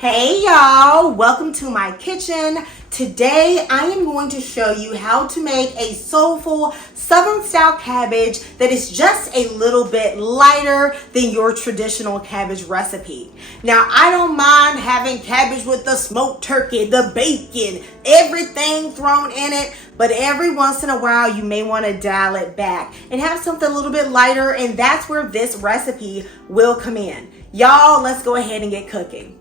Hey y'all, welcome to my kitchen. Today I am going to show you how to make a soulful Southern style cabbage that is just a little bit lighter than your traditional cabbage recipe. Now I don't mind having cabbage with the smoked turkey, the bacon, everything thrown in it, but every once in a while you may want to dial it back and have something a little bit lighter, and that's where this recipe will come in. Y'all, let's go ahead and get cooking.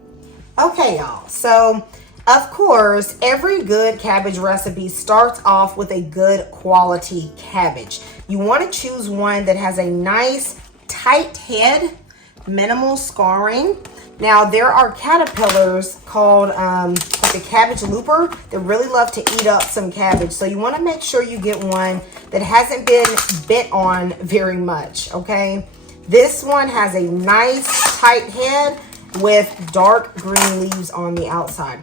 Okay, y'all, so of course, every good cabbage recipe starts off with a good quality cabbage. You want to choose one that has a nice tight head, minimal scarring. Now, there are caterpillars called like the cabbage looper that really love to eat up some cabbage. So you want to make sure you get one that hasn't been bit on very much, okay? This one has a nice tight head with dark green leaves on the outside.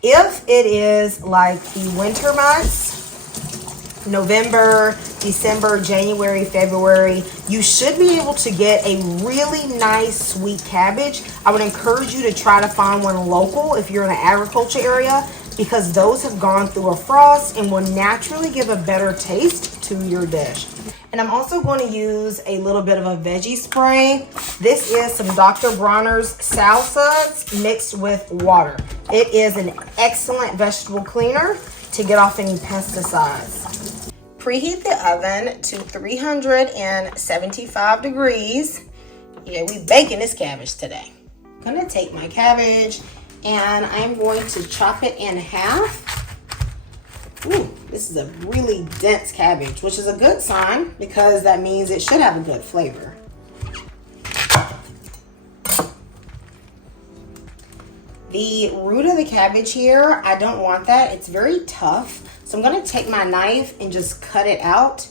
If it is like the winter months, November, December, January, February, you should be able to get a really nice sweet cabbage. I would encourage you to try to find one local if you're in an agriculture area, because those have gone through a frost and will naturally give a better taste to your dish. And I'm also going to use a little bit of a veggie spray. This is some Dr. Bronner's salsas mixed with water. It is an excellent vegetable cleaner to get off any pesticides. Preheat the oven to 375 degrees. Yeah, we baking this cabbage today. I'm gonna take my cabbage and I'm going to chop it in half. Ooh, this is a really dense cabbage, which is a good sign because that means it should have a good flavor. The root of the cabbage here, I don't want that. It's very tough. So I'm going to take my knife and just cut it out.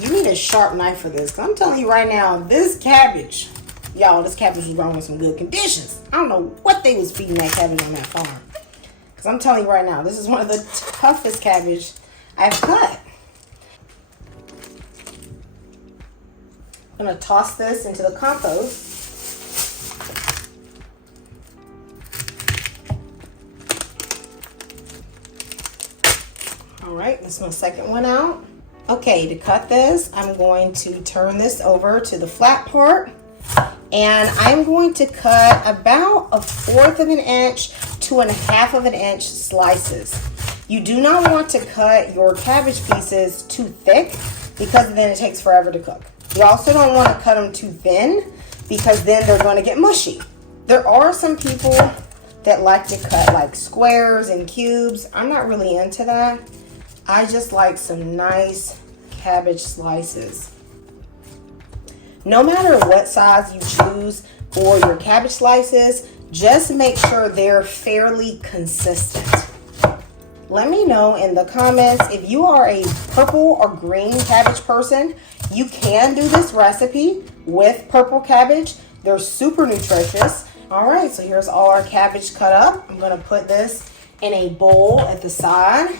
You need a sharp knife for this, because I'm telling you right now, this cabbage, y'all, this cabbage was grown in some good conditions. I don't know what they was feeding that cabbage on that farm. Because I'm telling you right now, this is one of the toughest cabbage I've cut. I'm going to toss this into the compost. All right, this is my second one out. Okay, to cut this, I'm going to turn this over to the flat part. And I'm going to cut about 1/4 of an inch to 1/2 of an inch slices. You do not want to cut your cabbage pieces too thick because then it takes forever to cook. You also don't want to cut them too thin because then they're going to get mushy. There are some people that like to cut like squares and cubes. I'm not really into that. I just like some nice cabbage slices. No matter what size you choose for your cabbage slices, just make sure they're fairly consistent. Let me know in the comments if you are a purple or green cabbage person. You can do this recipe with purple cabbage. They're super nutritious. All right, so here's all our cabbage cut up. I'm going to put this in a bowl at the side.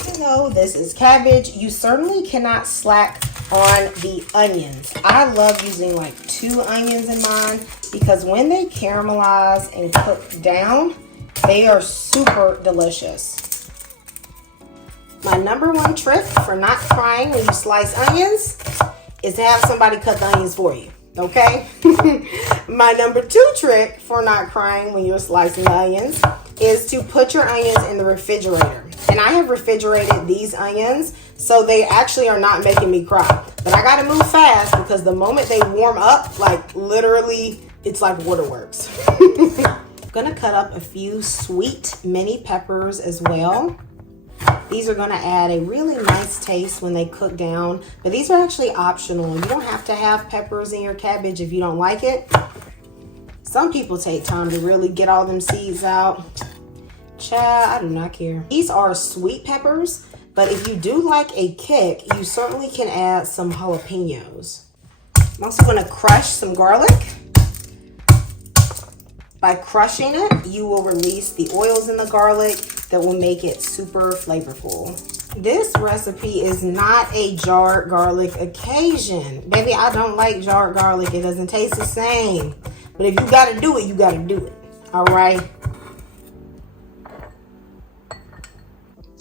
Even though this is cabbage, you certainly cannot slack on the onions. I love using like 2 onions in mine because when they caramelize and cook down, they are super delicious. My #1 trick for not crying when you slice onions is to have somebody cut the onions for you, okay? My #2 trick for not crying when you're slicing the onions is to put your onions in the refrigerator. And I have refrigerated these onions, so they actually are not making me cry. But I gotta move fast because the moment they warm up, like literally, it's like waterworks. I'm gonna cut up a few sweet mini peppers as well. These are gonna add a really nice taste when they cook down, but these are actually optional. You don't have to have peppers in your cabbage if you don't like it. Some people take time to really get all them seeds out. Child, I do not care. These are sweet peppers, but if you do like a kick, you certainly can add some jalapenos. I'm also going to crush some garlic. By crushing it, you will release the oils in the garlic that will make it super flavorful. This recipe is not a jarred garlic occasion. Baby, I don't like jarred garlic. It doesn't taste the same. But if you gotta do it, you gotta do it. All right.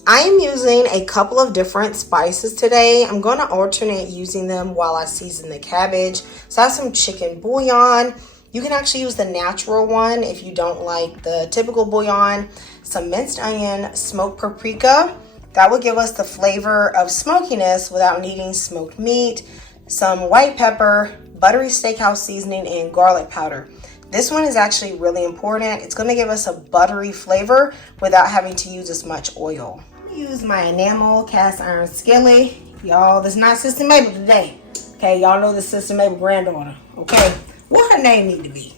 I am using a couple of different spices today. I'm going to alternate using them while I season the cabbage. So I have some chicken bouillon. You can actually use the natural one if you don't like the typical bouillon. Some minced onion, smoked paprika. That will give us the flavor of smokiness without needing smoked meat. Some white pepper, buttery steakhouse seasoning, and garlic powder. This one is actually really important. It's going to give us a buttery flavor without having to use as much oil. Use my enamel cast iron skillet. Y'all, this is not Sister Mabel today. Okay, y'all know this Sister Mabel granddaughter. Okay, what her name need to be?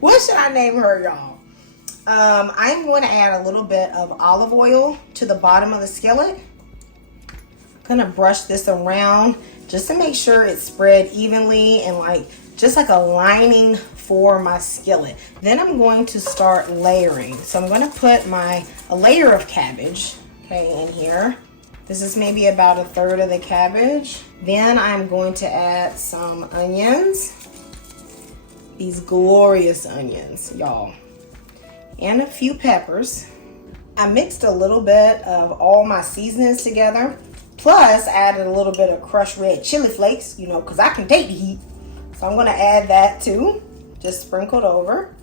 What should I name her, y'all? I'm going to add a little bit of olive oil to the bottom of the skillet. I'm gonna brush this around just to make sure it's spread evenly and just like a lining for my skillet. Then I'm going to start layering. So I'm going to put a layer of cabbage, okay, in here. This is maybe about a third of the cabbage. Then I'm going to add some onions. These glorious onions, y'all. And a few peppers. I mixed a little bit of all my seasonings together. Plus, added a little bit of crushed red chili flakes, you know, because I can take the heat. So I'm going to add that too, just sprinkled over.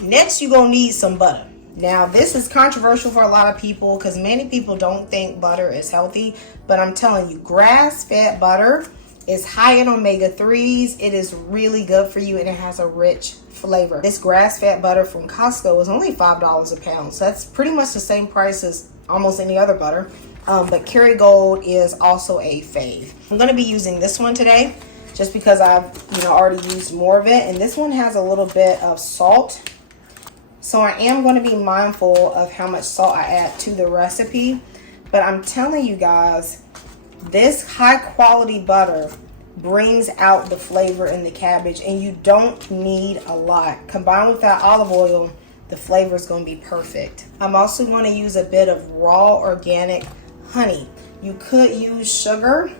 Next, you're going to need some butter. Now, this is controversial for a lot of people because many people don't think butter is healthy. But I'm telling you, grass-fed butter is high in omega-3s. It is really good for you and it has a rich flavor. This grass-fed butter from Costco is only $5 a pound. So that's pretty much the same price as almost any other butter. But Kerrygold is also a fave. I'm going to be using this one today just because I've already used more of it. And this one has a little bit of salt. So I am going to be mindful of how much salt I add to the recipe. But I'm telling you guys, this high quality butter brings out the flavor in the cabbage and you don't need a lot. Combined with that olive oil, the flavor is going to be perfect. I'm also going to use a bit of raw organic honey. You could use sugar,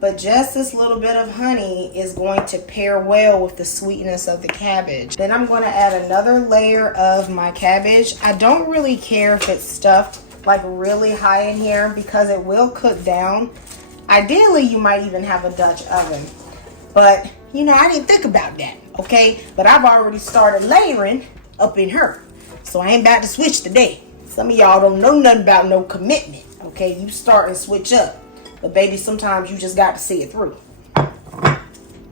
but just this little bit of honey is going to pair well with the sweetness of the cabbage. Then I'm going to add another layer of my cabbage. I don't really care if it's stuffed like really high in here because it will cook down. Ideally, you might even have a Dutch oven, but I didn't think about that, okay? But I've already started layering up in her, so I ain't about to switch today. Some of y'all don't know nothing about no commitment, okay? You start and switch up, but baby, sometimes you just got to see it through.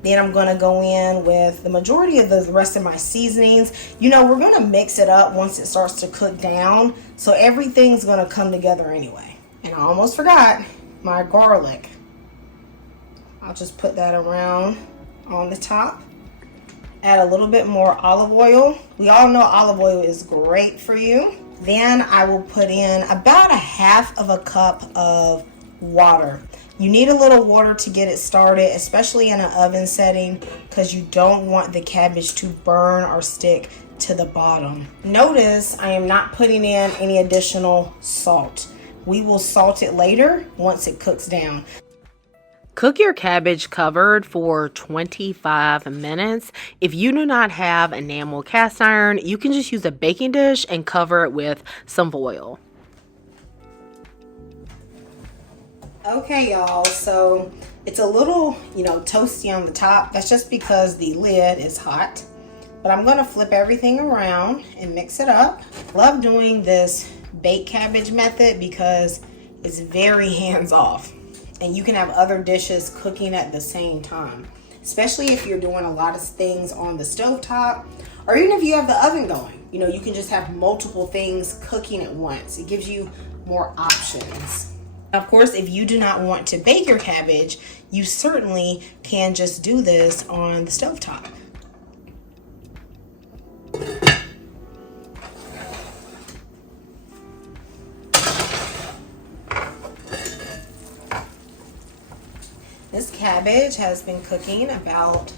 Then I'm gonna go in with the majority of the rest of my seasonings. We're gonna mix it up once it starts to cook down, so everything's gonna come together anyway. And I almost forgot my garlic. I'll just put that around on the top. Add a little bit more olive oil. We all know olive oil is great for you. Then I will put in about a half of a cup of water. You need a little water to get it started, especially in an oven setting, because you don't want the cabbage to burn or stick to the bottom. Notice I am not putting in any additional salt. We will salt it later once it cooks down. Cook your cabbage covered for 25 minutes. If you do not have enamel cast iron, you can just use a baking dish and cover it with some foil. Okay, y'all, so it's a little, toasty on the top. That's just because the lid is hot. But I'm going to flip everything around and mix it up. Love doing this baked cabbage method because it's very hands-off. And you can have other dishes cooking at the same time, especially if you're doing a lot of things on the stovetop, or even if you have the oven going. You can just have multiple things cooking at once. It gives you more options. Of course, if you do not want to bake your cabbage, you certainly can just do this on the stovetop. This cabbage has been cooking about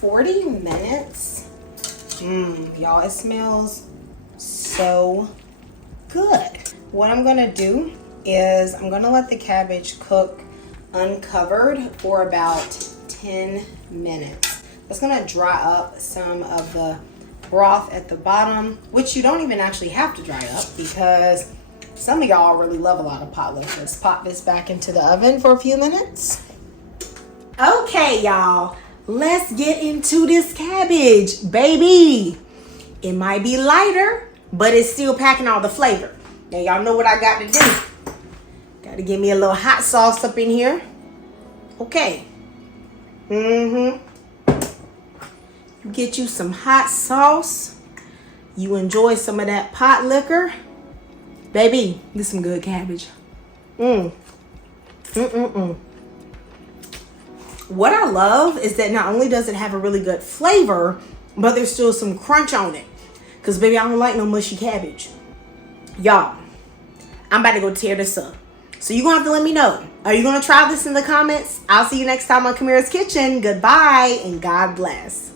40 minutes. Y'all, it smells so good. What I'm gonna do is I'm gonna let the cabbage cook uncovered for about 10 minutes. That's gonna dry up some of the broth at the bottom, which you don't even actually have to dry up because some of y'all really love a lot of pot liquor. Let's pop this back into the oven for a few minutes. Okay, y'all, let's get into this cabbage, baby. It might be lighter, but it's still packing all the flavor. Now, y'all know what I got to do. Got to get me a little hot sauce up in here. Okay. You get you some hot sauce. You enjoy some of that pot liquor. Baby, this is some good cabbage. What I love is that not only does it have a really good flavor, but there's still some crunch on it. Because, baby, I don't like no mushy cabbage. Y'all, I'm about to go tear this up. So you're going to have to let me know. Are you going to try this in the comments? I'll see you next time on Kamira's Kitchen. Goodbye and God bless.